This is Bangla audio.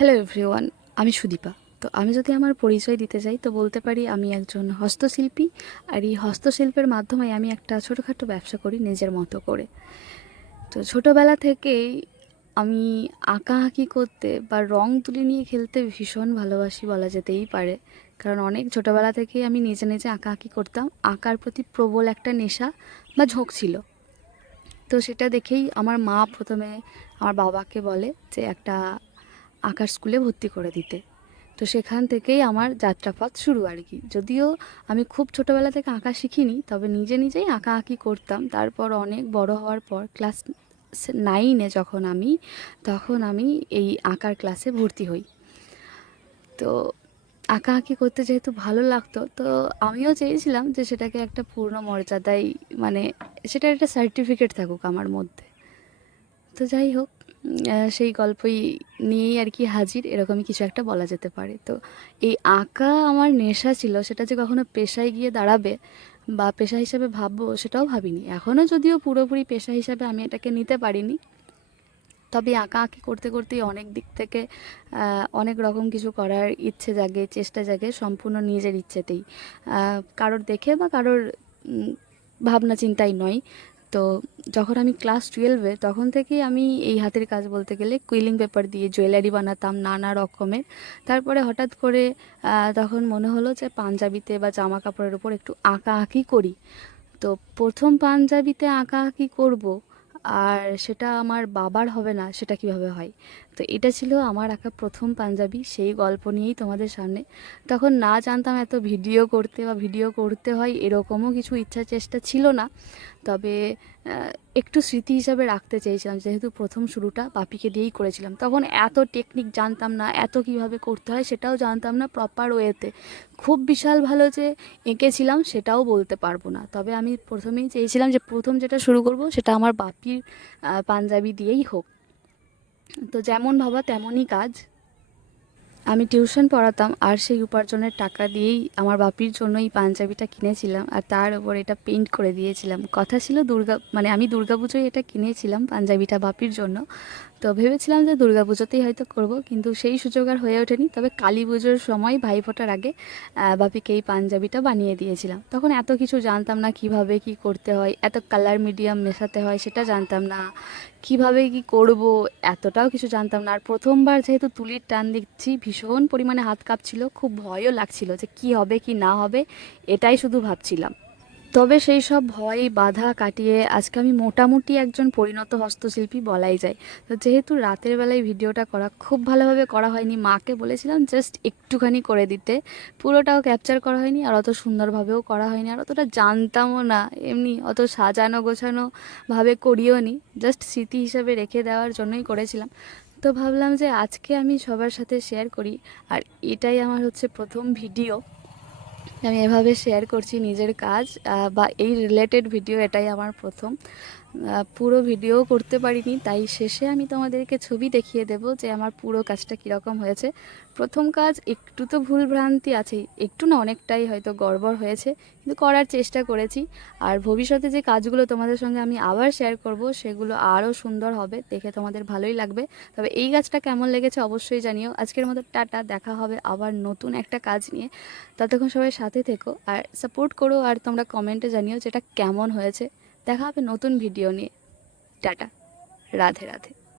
হ্যালো এভরিওয়ান, আমি সুদীপা। তো আমি যদি আমার পরিচয় দিতে যাই তো বলতে পারি আমি একজন হস্তশিল্পী। আর এই হস্তশিল্পের মাধ্যমে আমি একটা ছোটোখাটো ব্যবসা করি নিজের মতো করে। তো ছোটোবেলা থেকেই আমি আঁকাআঁকি করতে বা রং তুলি নিয়ে খেলতে ভীষণ ভালোবাসি বলা যেতেই পারে। কারণ অনেক ছোটোবেলা থেকেই আমি নিজে নিজে আঁকাআঁকি করতাম। আঁকার প্রতি প্রবল একটা নেশা বা ঝোঁক ছিল। তো সেটা দেখেই আমার মা প্রথমে আমার বাবাকে বলে যে একটা আঁকার স্কুলে ভর্তি করে দিতে। তো সেখান থেকেই আমার যাত্রাপথ শুরু আর কি। যদিও আমি খুব ছোটোবেলা থেকে আঁকা শিখিনি, তবে নিজে নিজেই আঁকাআঁকি করতাম। তারপর অনেক বড় হওয়ার পর ক্লাস 9-এ তখন আমি এই আঁকার ক্লাসে ভর্তি হই। তো আঁকাআঁকি করতে যেহেতু ভালো লাগতো, তো আমিও চেয়েছিলাম যে সেটাকে একটা পূর্ণ মর্যাদায়, মানে সেটার একটা সার্টিফিকেট থাকুক আমার মধ্যে। তো যাই হোক, সেই গল্পই নিয়েই আর কি হাজির, এরকমই কিছু একটা বলা যেতে পারে। তো এই আঁকা আমার নেশা ছিল, সেটা যে কখনো পেশায় গিয়ে দাঁড়াবে বা পেশা হিসাবে ভাববো সেটাও ভাবিনি। এখনও যদিও পুরোপুরি পেশা হিসাবে আমি এটাকে নিতে পারিনি, তবে আঁকাআঁকি করতে করতেই অনেক দিক থেকে অনেক রকম কিছু করার ইচ্ছে জাগে, চেষ্টা জাগে, সম্পূর্ণ নিজের ইচ্ছেতেই, কারোর দেখে বা কারোর উম, ভাবনা চিন্তাই নয়। তো যখন আমি ক্লাস 12-এ তখন থেকেই আমি এই হাতের কাজ বলতে গেলে কুইলিং পেপার দিয়ে জুয়েলারি বানাতাম নানা রকমের। তারপরে হঠাৎ করে তখন মনে হলো যে পাঞ্জাবিতে বা জামা কাপড়ের উপর একটু আঁকাআঁকি করি। তো প্রথম পাঞ্জাবিতে আঁকাআঁকি করব, আর সেটা আমার বাবার হবে না, সেটা কিভাবে হয়? তো এটা ছিল আমার আঁকা প্রথম পাঞ্জাবি। সেই গল্প নিয়েই তোমাদের সামনে। তখন না জানতাম এত ভিডিও করতে বা ভিডিও করতে হয়, এরকমও কিছু ইচ্ছা চেষ্টা ছিল না। তবে একটু স্মৃতি হিসাবে রাখতে চেয়েছিলাম, যেহেতু প্রথম শুরুটা বাপিকে দিয়েই করেছিলাম। তখন এত টেকনিক জানতাম না, এত কিভাবে করতে হয় সেটাও জানতাম না প্রপার ওয়েতে। খুব বিশাল ভালো যে এঁকেছিলাম সেটাও বলতে পারবো না। তবে আমি প্রথমেই চেয়েছিলাম যে প্রথম যেটা শুরু করব সেটা আমার বাপির পাঞ্জাবি দিয়েই হোক। তো যেমন ভাবা তেমনই কাজ। আমি টিউশন পড়াতাম, আর সেই উপার্জনের টাকা দিয়েই আমার বাপির জন্য এই পাঞ্জাবিটা কিনেছিলাম, আর তার উপর এটা পেইন্ট করে দিয়েছিলাম। কথা ছিল মানে আমি দুর্গাপুজোয় এটা কিনেছিলাম পাঞ্জাবিটা বাপির জন্য। তো ভেবেছিলাম যে দুর্গাপুজোতেই হয়তো করব, কিন্তু সেই সুযোগ আর হয়ে ওঠেনি। তবে কালী পুজোর সময় ভাইফোঁটার আগে বাপিকে এই পাঞ্জাবিটা বানিয়ে দিয়েছিলাম। তখন এত কিছু জানতাম না, কিভাবে কি করতে হয়, এত কালার মিডিয়াম মেশাতে হয় সেটা জানতাম না, কিভাবে কি করব এতটাও কিছু জানতাম না। আর প্রথমবার যেহেতু তুলির টান দিচ্ছি, ভীষণ পরিমাণে হাত কাঁপছিল, খুব ভয়ও লাগছিল যে কি হবে কি না হবে, এটাই শুধু ভাবছিলাম। তবে সেই সব ভয় বাধা কাটিয়ে আজকে আমি মোটামুটি একজন পরিণত হস্তশিল্পী বলাই যায়। তো যেহেতু রাতের বেলায় ভিডিওটা করা খুব ভালোভাবে করা হয়নি, মাকে বলেছিলাম জাস্ট একটুখানি করে দিতে, পুরোটাও ক্যাপচার করা হয়নি, আর অত সুন্দরভাবেও করা হয়নি, আর অতটা জানতামও না, এমনি অত সাজানো গোছানো ভাবে করিও নি, জাস্ট স্মৃতি হিসাবে রেখে দেওয়ার জন্যই করেছিলাম। তো ভাবলাম যে আজকে আমি সবার সাথে শেয়ার করি। আর এটাই আমার হচ্ছে প্রথম ভিডিও, আমি এভাবে শেয়ার করছি নিজের কাজ, বা এই রিলেটেড ভিডিও এটাই আমার প্রথম। পুরো ভিডিও করতে পারিনি, তাই শেষে আমি তোমাদেরকে ছবি দেখিয়ে দেব যে আমার পুরো কাজটা কীরকম হয়েছে। প্রথম কাজ একটু তো ভুল ভ্রান্তি আছেই, একটু না অনেকটাই হয়তো গড়বড় হয়েছে, কিন্তু করার চেষ্টা করেছি। আর ভবিষ্যতে যে কাজগুলো তোমাদের সঙ্গে আমি আবার শেয়ার করব সেগুলো আরও সুন্দর হবে, দেখে তোমাদের ভালোই লাগবে। তবে এই কাজটা কেমন লেগেছে অবশ্যই জানিও। আজকের মতো টাটা, দেখা হবে আবার নতুন একটা কাজ নিয়ে। ততক্ষণ সবাই সাথে থেকো আর সাপোর্ট করো, আর তোমরা কমেন্টে জানিও যেটা কেমন হয়েছে। দেখা হবে নতুন ভিডিও নিয়ে। টাটা, রাধে রাধে।